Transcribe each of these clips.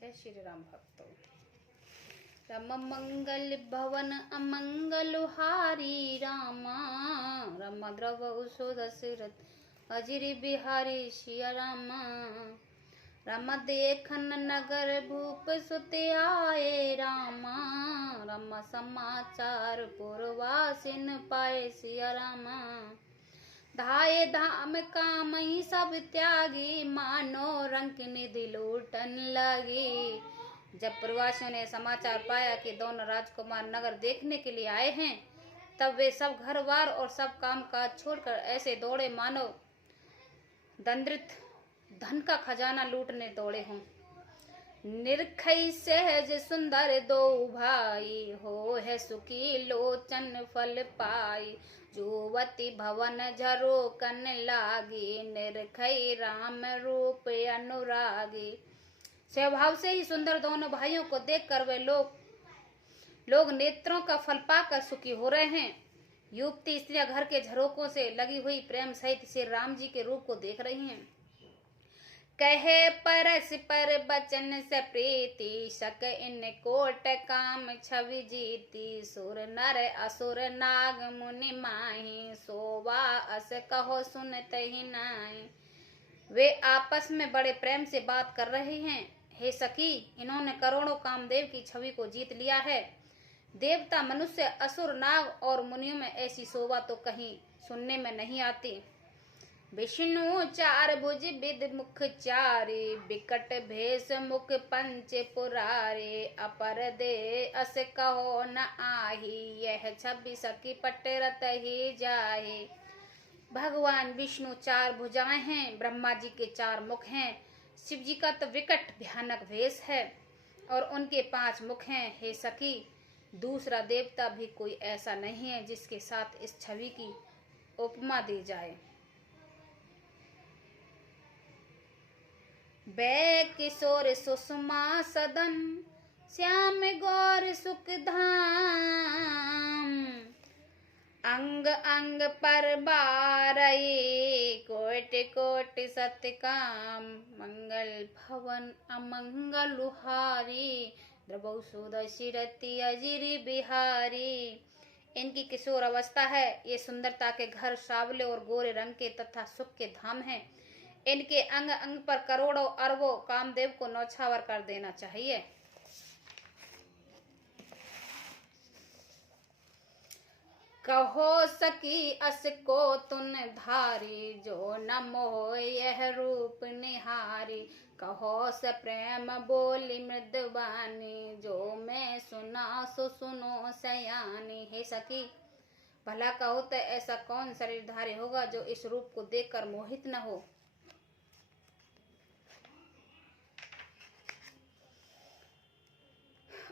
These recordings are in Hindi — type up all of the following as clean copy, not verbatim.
जय श्री राम भक्तों। रम मंगल भवन अमंगल हारी रामा, रम द्रव उषो दशरथ अजिर बिहारी सिया रामा। रम देखन नगर भूप सुत आए रामा, रम समाचार पुरवासिन पाए सिया रामा। धाये धाम कामई सब त्यागी, मानो रंक निधि लूटन लगी। जब प्रवासियों ने समाचार पाया कि दोनों राजकुमार नगर देखने के लिए आए हैं, तब वे सब घर बार और सब काम काज छोड़कर ऐसे दौड़े मानो दंड्रित धन का खजाना लूटने दौड़े हों। निरखई सहज सुंदर दो भाई, हो है सुखी लोचन फल पाई। जुवती भवन झरोकन लागी, निरखई राम रूप अनुरागी। स्वभाव से ही सुंदर दोनों भाइयों को देखकर वे लोग नेत्रों का फल पाकर सुखी हो रहे हैं। युवती स्त्रियां घर के झरोकों से लगी हुई प्रेम सहित श्री राम जी के रूप को देख रही हैं। कहे परस पर बचन से प्रीति, शक इन कोट काम छवि जीती। सुर नर असुर नाग मुनि माही, सोवा अस कहो सुनत ही नाई। वे आपस में बड़े प्रेम से बात कर रहे हैं। हे सखी, इन्होंने करोड़ों कामदेव की छवि को जीत लिया है। देवता, मनुष्य, असुर, नाग और मुनियों में ऐसी शोभा तो कहीं सुनने में नहीं आती। विष्णु चार भुज विद मुख चारी, बिकट भेष मुख पंच पुरारे। अपर दे अस कहो न आही, यह छवि सखी पटरत ही जाहे। भगवान विष्णु चार भुजाएं हैं, ब्रह्मा जी के चार मुख हैं, शिव जी का तो विकट भयानक भेष है और उनके 5 मुख हैं। हे सखी, दूसरा देवता भी कोई ऐसा नहीं है जिसके साथ इस छवि की उपमा दी जाए। बै किशोर सुषमा सदन, श्याम गौर सुख धाम। अंग अंग पर बारई, कोटि कोटि सत्काम। मंगल भवन अमंगल हारी, द्रवौ सुदशरथि अजिर बिहारी। इनकी किशोर अवस्था है। ये सुंदरता के घर सावले और गोरे रंग के तथा सुख के धाम हैं। इनके अंग अंग पर करोड़ों अरबों कामदेव को नौछावर कर देना चाहिए। कहो सकी अस को तुन धारी, जो न मोह यह रूप निहारी। कहो स प्रेम बोली मृदवानी, जो मैं सुना सो सुनो सयानी। हे सखी, भला कहो तो ऐसा कौन शरीरधारी होगा जो इस रूप को देखकर मोहित न हो।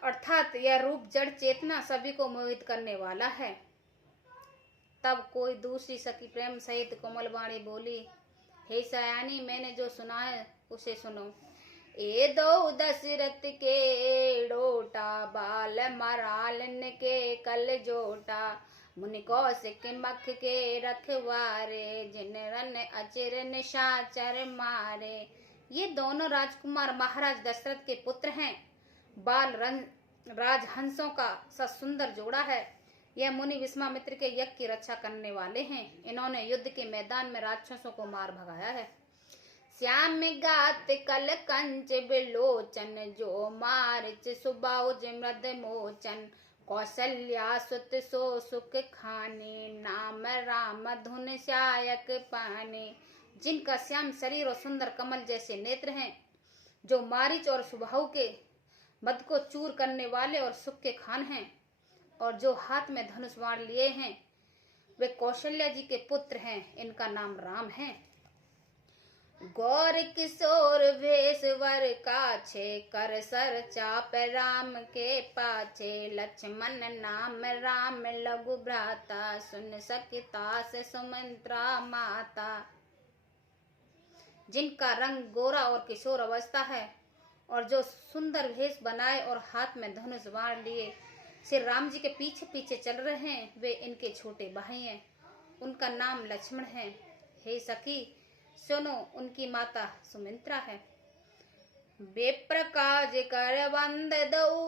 अर्थात यह रूप जड़ चेतना सभी को मोहित करने वाला है। तब कोई दूसरी सखी प्रेम सहित कोमल वाणी बोली, हे सयानी, मैंने जो सुना है उसे सुनो। ए दो दशरथ के डोटा, बाल मरालन के कल जोटा। मुनि कौशिक मख के रखवारे, जिन रन अचिर निशाचर मारे। ये दोनों राजकुमार महाराज दशरथ के पुत्र हैं। बाल राजहंसों का सुंदर जोड़ा है। यह मुनि विश्वामित्र के यज्ञ की रक्षा करने वाले हैं। इन्होंने युद्ध के मैदान में राक्षसों को मार भगाया है। श्याम गात कल कंच बिलोचन, जो मारिच सुबाउज मृद मोचन। कौशल्या सुत सो सुख खाने, नाम राम धुन सायक पाने। जिनका श्याम शरीर और सुंदर कमल जैसे नेत्र हैं, जो मारिच और सुबाहु के मद को चूर करने वाले और सुख के खान हैं, और जो हाथ में धनुष बाण लिए हैं, वे कौशल्या जी के पुत्र हैं। इनका नाम राम है। गौर किशोर भेष वर काछे, कर सर चाप राम के पाछे। लक्ष्मण नाम राम लघु भ्राता, सुन सकिता से सुमंत्रा माता। जिनका रंग गोरा और किशोर अवस्था है, और जो सुंदर भेष बनाए और हाथ में धनुष बाण लिए श्री राम जी के पीछे पीछे चल रहे हैं, वे इनके छोटे भाई हैं। उनका नाम लक्ष्मण है। हे सखी, सुनो, उनकी माता सुमित्रा है। बेप्रकाज कर बंद दऊ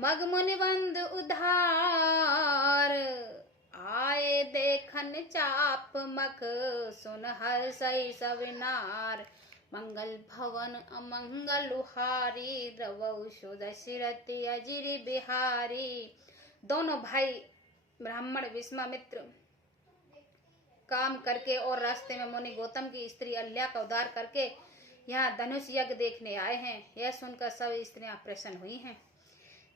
मग मुनि बंद उधार आए देखन चाप मख सुन हर सही सविनार मंगल भवन अमंगल हारी द्रवौ सुदशरथि अजिर बिहारी। दोनों भाई ब्राह्मण विश्वामित्र काम करके और रास्ते में मुनि गौतम की स्त्री अल्ल्या का उद्धार करके यहाँ धनुष यज्ञ देखने आए हैं। यह सुनकर सब स्त्रियां प्रसन्न हुई हैं।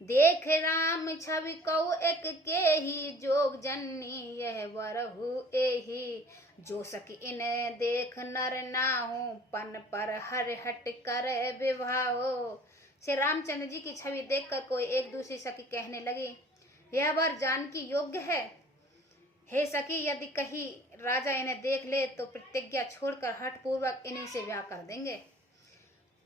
देख राम छवि कौ एक के ही जोग जननी यह वरहु एही जो सकी इन्हें देख नर नाहु पन पर हर हट कर विवाहो। श्री रामचंद्र जी की छवि देखकर कोई एक दूसरी सखी कहने लगी, यह वर जानकी योग्य है। हे सखी, यदि कहीं राजा इन्हें देख ले तो प्रतिज्ञा छोड़कर हठ पूर्वक इन्हीं से ब्याह कर देंगे।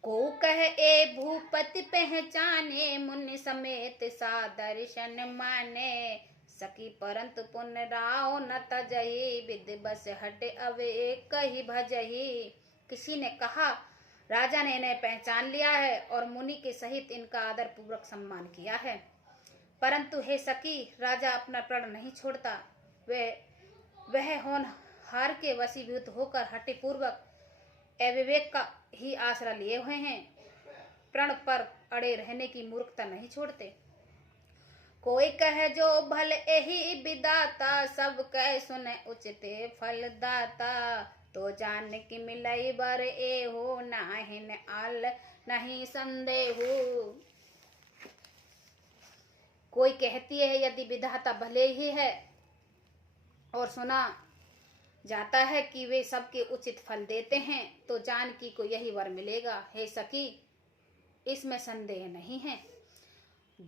को कह ए भूपति पहचाने मुनि समेत सा दर्शन माने सखी परंतु पुण्य राव न तजही विद बस हट अवे कही भजही। किसी ने कहा, राजा ने इन्हें पहचान लिया है और मुनि के सहित इनका आदर पूर्वक सम्मान किया है, परंतु हे सखी, राजा अपना प्रण नहीं छोड़ता। वह होनहार के वशीभूत होकर हठि पूर्वक अविवेक का ही आसरा लिए हुए हैं, प्रण पर अड़े रहने की मूर्खता नहीं छोड़ते। कोई कहे जो भल एही विदाता सब कह सुने उचित फल दाता तो जान की मिलई बर ए हो नाहिन आल नहीं संदेहु। कोई कहती है यदि विधाता भले ही है और सुना जाता है कि वे सबके उचित फल देते हैं तो जानकी को यही वर मिलेगा। हे सखी, इसमें संदेह नहीं है।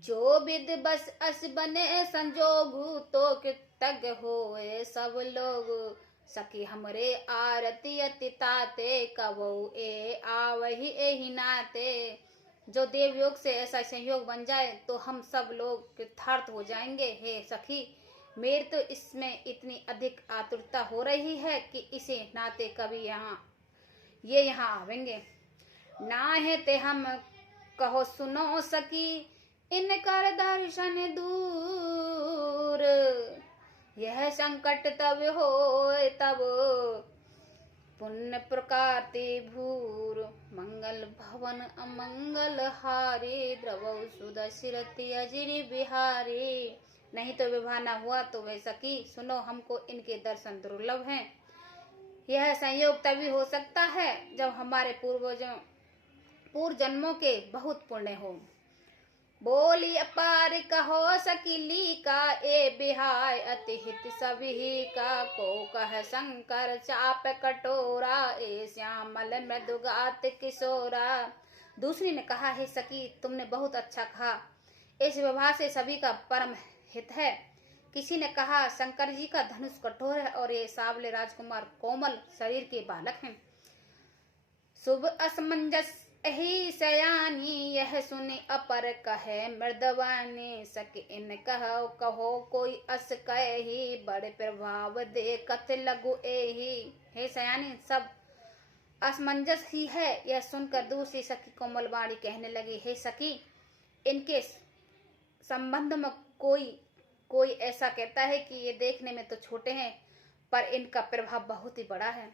जो विद बस अस बने संजोगु तो कृतज्ञ होए सब लोग सखी हमरे आरती अति ताते कबो ए आवही एहि नाते। जो देव योग से ऐसा संयोग बन जाए तो हम सब लोग कृतार्थ हो जाएंगे। हे सखी, मेरी तो इसमें इतनी अधिक आतुरता हो रही है कि इसे नाते कभी यहाँ आवेंगे। ना है ते हम कहो सुनो सकी इनकर दर्शन दूर यह संकट तब हो तब पुण्य प्रकाते भूर मंगल भवन अमंगल हारे द्रवौ सुदशरथि अजिर बिहारी। नहीं तो विवाह न हुआ तो वे सखी सुनो, हमको इनके दर्शन दुर्लभ हैं। यह संयोग तभी हो सकता है जब हमारे पूर्व जन्मों के बहुत पुण्य हो। बोली अपार कहो सकीली का ए बिहाय अति हित सभी का को कह शंकर चाप कटोरा ए श्यामल मृदुगात किशोरा। दूसरी ने कहा, हे सखी, तुमने बहुत अच्छा कहा, इस विवाह से सभी का परम हित है। किसी ने कहा, शंकर जी का धनुष कठोर है और ये सावले राजकुमार कोमल शरीर के बालक हैं। शुभ असमंजस ही सयानी यह सुनी अपर कहे मृदवानी सक इन कहो कोई अस कही बड़े प्रभाव दे कथ लगु एही। हे सयानी, सब असमंजस ही है। यह सुनकर दूसरी सखी कोमलवाणी कहने लगी, हे सखी, इनके संबंध में कोई ऐसा कहता है कि ये देखने में तो छोटे हैं पर इनका प्रभाव बहुत ही बड़ा है।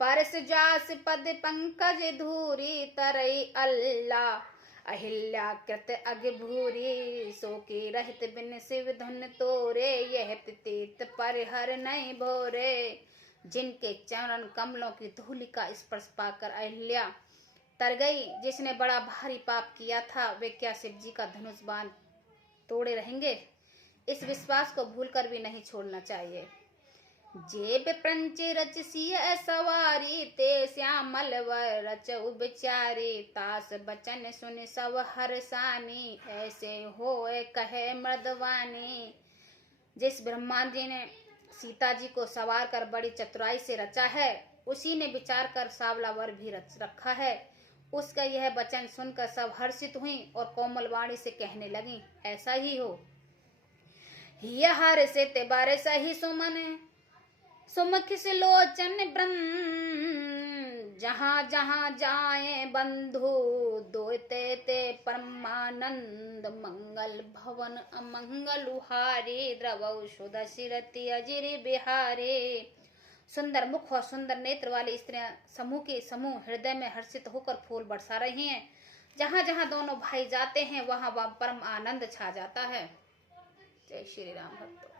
परस जास पद पंकज धूरी तरई अल्लाह अहिल्या कृत अग भूरी सो के रहित बिन शिव धुन तोरे यह प्रतीत पर हर नहीं भोरे। जिनके चरण कमलों की धूलि का स्पर्श पाकर अहिल्या तर गई, जिसने बड़ा भारी पाप किया था, वे क्या शिव जी का धनुष बाण तोड़े रहेंगे? इस विश्वास को भूलकर भी नहीं छोड़ना चाहिए। जेब प्रंच रच सिय सवारी ते श्यामल वर रच उबचारी तास बचन सुन सब हरसानी ऐसे होए कहे मृदवानी। जिस ब्रह्मांड जी ने सीता जी को सवार कर बड़ी चतुराई से रचा है, उसी ने विचार कर सावला वर भी रच रखा है। उसका यह वचन सुनकर सब हर्षित हुई और कोमल वाणी से कहने लगी, ऐसा ही हो। यह हर्षित बरस ही सुमन सुमुख से लोचन ब्रह्म जहाँ जहाँ जाए बंधु दोते ते परमानंद, मंगल भवन अमंगल हारे, द्रवौ सुदशिरति अजिर बिहारे। सुंदर मुख और सुंदर नेत्र वाली स्त्रियां समूह के समूह हृदय में हर्षित होकर फूल बरसा रही हैं। जहाँ जहाँ दोनों भाई जाते हैं वहाँ वहाँ परम आनंद छा जाता है। जय श्री राम भक्तों।